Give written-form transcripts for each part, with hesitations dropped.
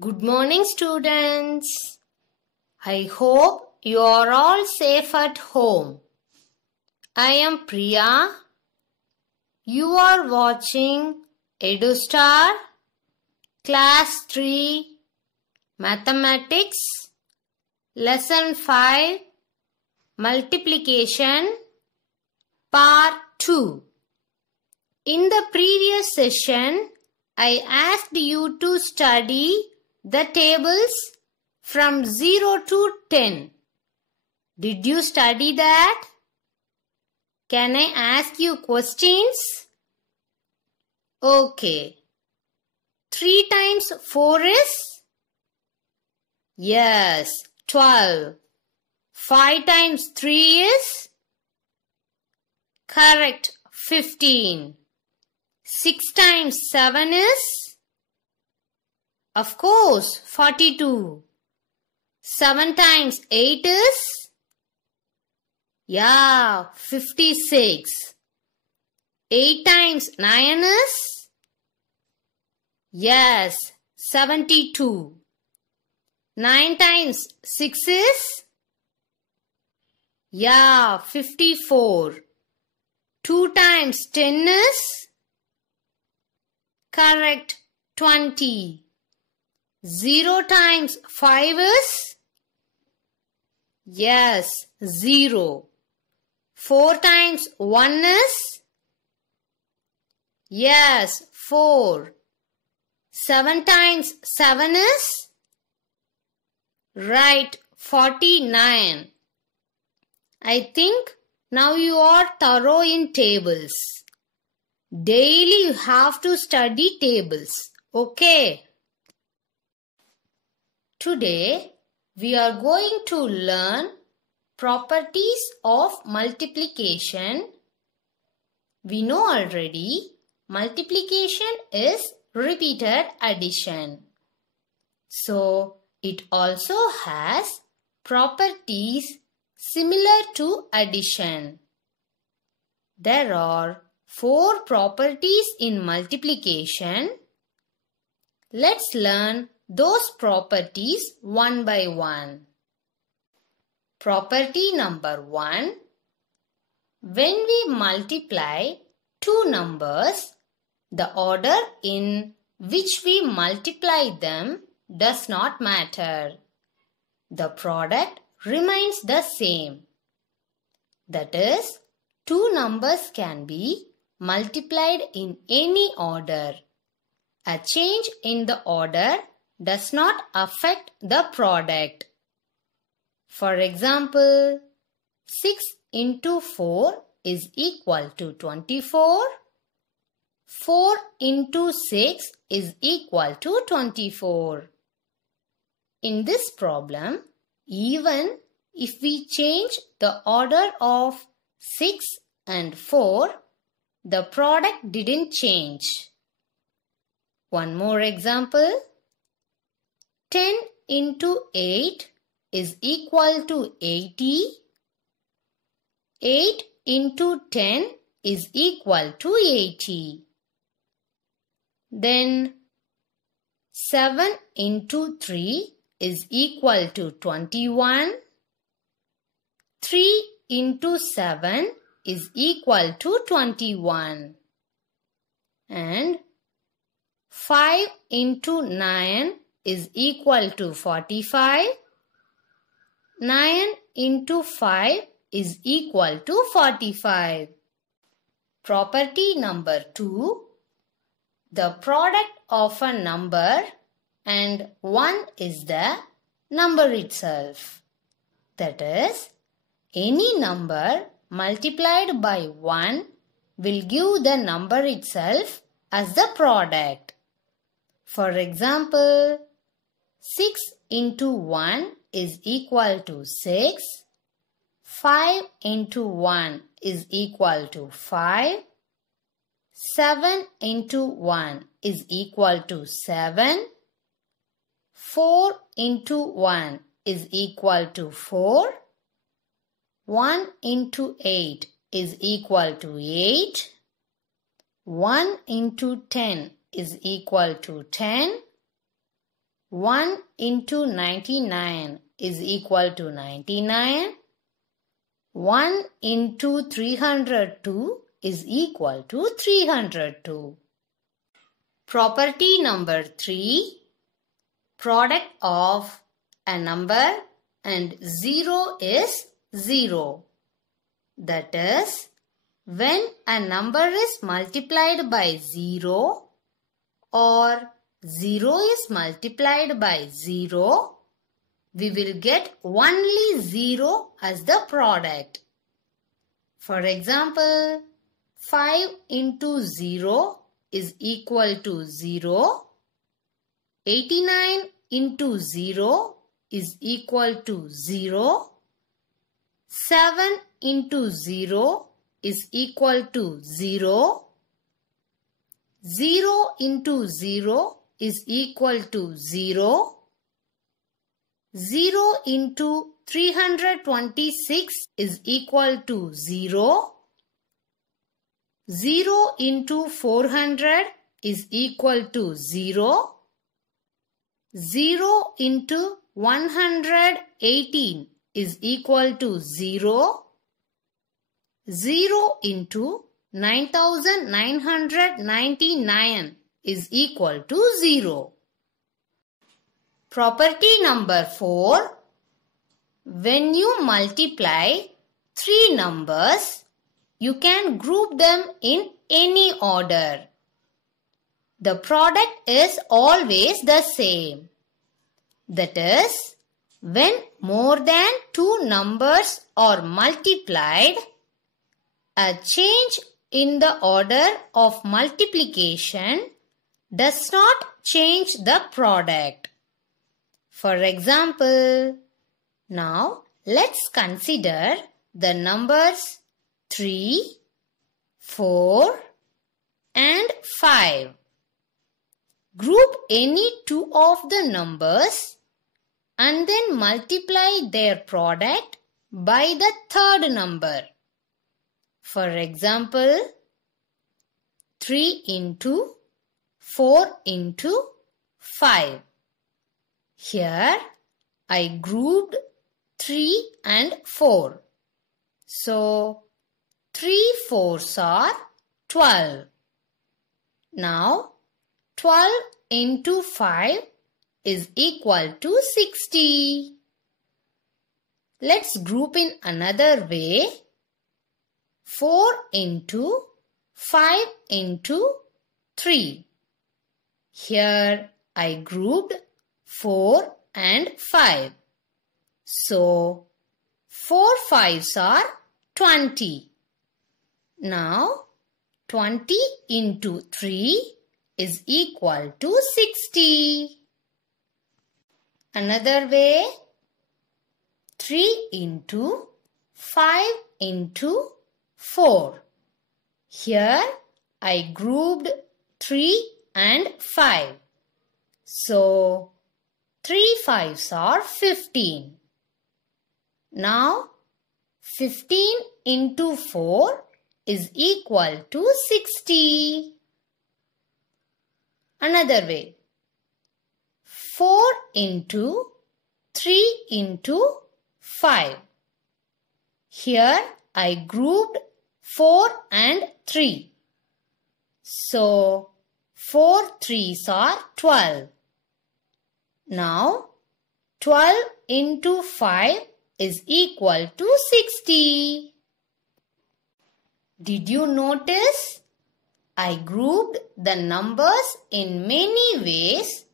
Good morning, students. I hope you are all safe at home. I am Priya. You are watching EduStar Class 3 Mathematics Lesson 5 Multiplication Part 2. In the previous session, I asked you to study the tables from 0 to 10. Did you study that? Can I ask you questions? Okay. 3 times 4 is? Yes, 12. 5 times 3 is? Correct, 15. 6 times 7 is? Of course, 42. 7 times 8 is? Yeah, 56. 8 times 9 is? Yes, 72. 9 times 6 is? Yeah, 54. 2 times 10 is? Correct, 20. 0 times 5 is? Yes, 0. 4 times 1 is? Yes, 4. 7 times 7 is? Right, 49. I think now you are thorough in tables. Daily you have to study tables. Okay? Today we are going to learn properties of multiplication. We know already multiplication is repeated addition. So it also has properties similar to addition. There are 4 properties in multiplication. Let's learn those properties one by one. Property number 1. When we multiply two numbers, the order in which we multiply them does not matter. The product remains the same. That is, two numbers can be multiplied in any order. A change in the order does not affect the product. For example, 6 into 4 is equal to 24. 4 into 6 is equal to 24. In this problem, even if we change the order of 6 and 4, the product didn't change. One more example. 10 into 8 is equal to 80. 8 into 10 is equal to 80. Then 7 into 3 is equal to 21. 3 into 7 is equal to 21. And 5 into 9 is equal to 45. 9 into 5 is equal to 45. Property number 2. The product of a number and 1 is the number itself. That is, any number multiplied by 1 will give the number itself as the product. For example, 6 into 1 is equal to 6. 5 into 1 is equal to 5. 7 into 1 is equal to 7. 4 into 1 is equal to 4. 1 into 8 is equal to 8. 1 into 10 is equal to 10. 1 into 99 is equal to 99. 1 into 302 is equal to 302. Property number 3. Product of a number and 0 is 0. That is, when a number is multiplied by 0 or 0 is multiplied by 0, we will get only 0 as the product. For example, 5 into 0 is equal to 0. 89 into 0 is equal to 0. 7 into 0 is equal to 0. 0 into 0 is equal to 0. 0 into 326 is equal to 0. 0 into 400 is equal to 0. 0 into 118 is equal to 0. 0 into 9999 is equal to 0. Property number 4. When you multiply 3 numbers, you can group them in any order. The product is always the same. That is, when more than 2 numbers are multiplied, a change in the order of multiplication does not change the product. For example, now let's consider the numbers 3, 4 and 5. Group any 2 of the numbers and then multiply their product by the third number. For example, 3 into 4 into 5. Here I grouped 3 and 4. So 3 4s are 12. Now 12 into 5 is equal to 60. Let's group in another way. 4 into 5 into 3. Here I grouped 4 and 5. So 4 5s are 20. Now 20 into 3 is equal to 60. Another way, 3 into 5 into 4. Here I grouped 3 and 5. So 3 5s are 15. Now 15 into 4 is equal to 60. Another way, 4 into 3 into 5. Here I grouped 4 and 3. So 4 3s are 12. Now 12 into 5 is equal to 60. Did you notice? I grouped the numbers in many ways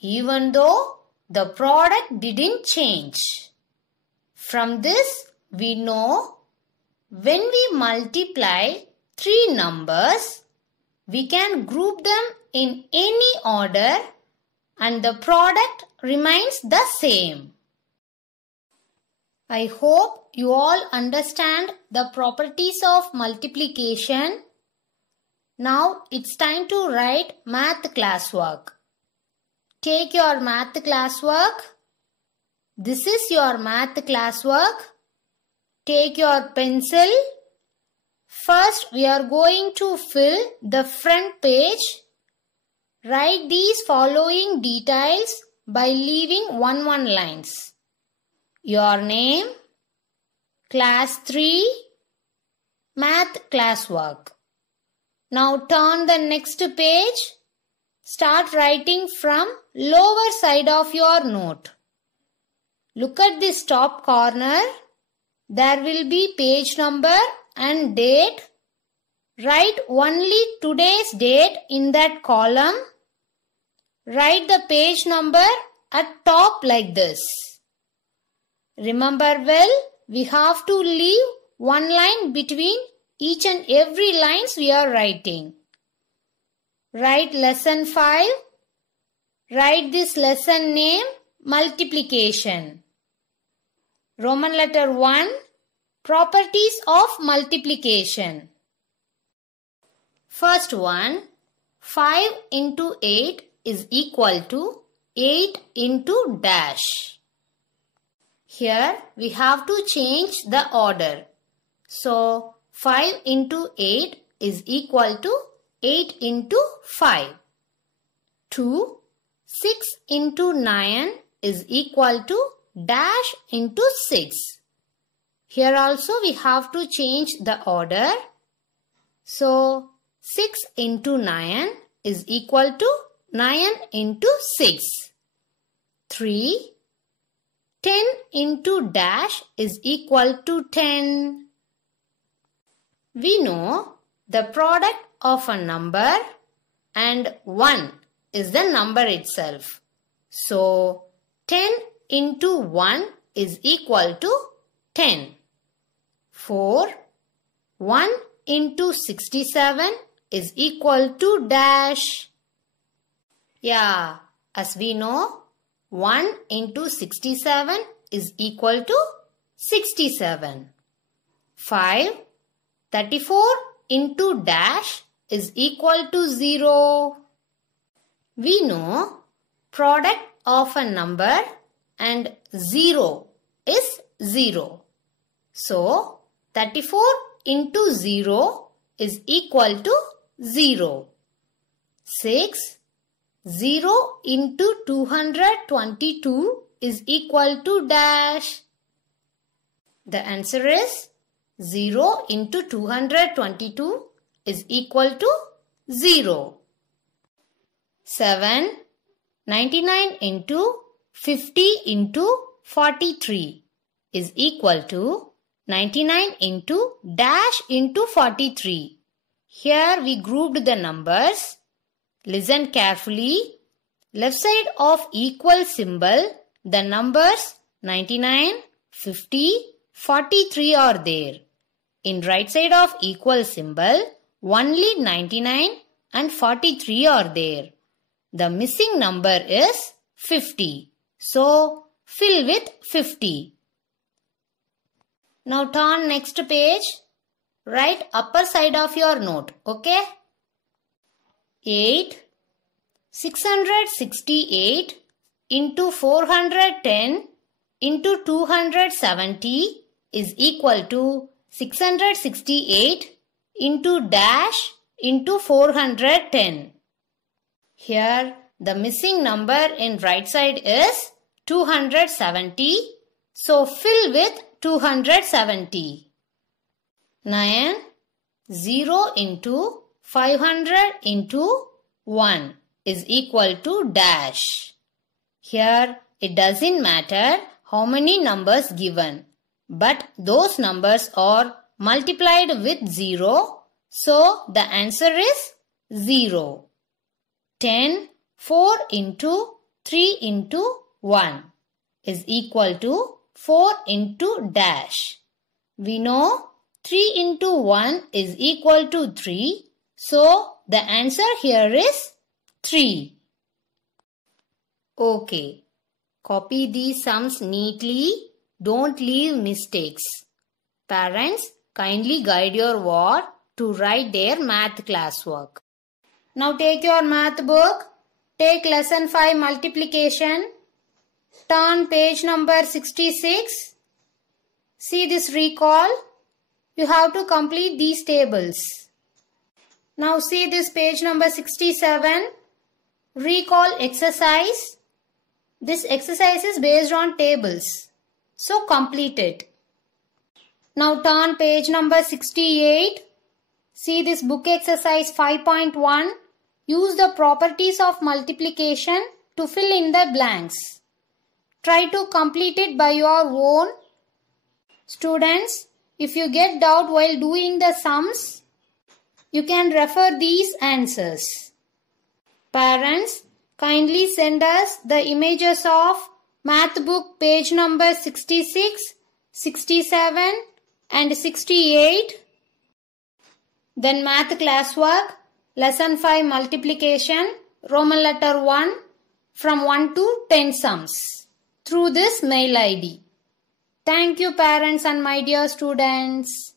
even though the product didn't change. From this we know when we multiply 3 numbers, we can group them in any order and the product remains the same. I hope you all understand the properties of multiplication. Now it's time to write math classwork. Take your math classwork. This is your math classwork. Take your pencil. First we are going to fill the front page. Write these following details by leaving one lines. Your name, class 3, math classwork. Now turn the next page. Start writing from lower side of your note. Look at this top corner. There will be page number and date. Write only today's date in that column. Write the page number at top like this. Remember well, we have to leave one line between each and every lines we are writing. Write lesson 5. Write this lesson name, multiplication. Roman letter 1, properties of multiplication. First one, 5 into 8 is equal to 8 into dash. Here we have to change the order. So 5 into 8 is equal to 8 into 5. 2. 6 into 9 is equal to dash into 6. Here also we have to change the order. So 6 into 9 is equal to 9 into 6. 3. 10 into dash is equal to 10. We know the product of a number and 1 is the number itself. So 10 into 1 is equal to 10. 4. 1 into 67 is equal to dash. Yeah, as we know, 1 into 67 is equal to 67. 5. 34 into dash is equal to 0. We know product of a number and 0 is 0. So 34 into 0 is equal to 0. 6. 0 into 222 is equal to dash. The answer is 0 into 222 is equal to 0. 7. 99 into 50 into 43 is equal to 99 into dash into 43. Here we grouped the numbers. Listen carefully. Left side of equal symbol, the numbers 99, 50, 43 are there. In right side of equal symbol, only 99 and 43 are there. The missing number is 50. So, fill with 50. Now turn next page. Write upper side of your note. Okay? 8. 668 into 410 into 270 is equal to 668 into dash into 410. Here the missing number in right side is 270. So fill with 270. 9. 0 into 500 into 1 is equal to dash. Here it doesn't matter how many numbers given, but those numbers are multiplied with 0, so the answer is 0. 10. 4 into 3 into 1 is equal to 4 into dash. We know 3 into 1 is equal to 3, so the answer here is 3. Okay. Copy these sums neatly. Don't leave mistakes. Parents, kindly guide your ward to write their math classwork. Now take your math book. Take lesson 5 multiplication. Turn page number 66. See this recall. You have to complete these tables. Now see this page number 67. Recall exercise. This exercise is based on tables. So complete it. Now turn page number 68. See this book exercise 5.1. Use the properties of multiplication to fill in the blanks. Try to complete it by your own. Students, if you get doubt while doing the sums, you can refer these answers. Parents, kindly send us the images of math book page number 66, 67 and 68. Then math classwork, lesson 5 multiplication, Roman letter 1 from 1 to 10 sums through this mail ID. Thank you parents and my dear students.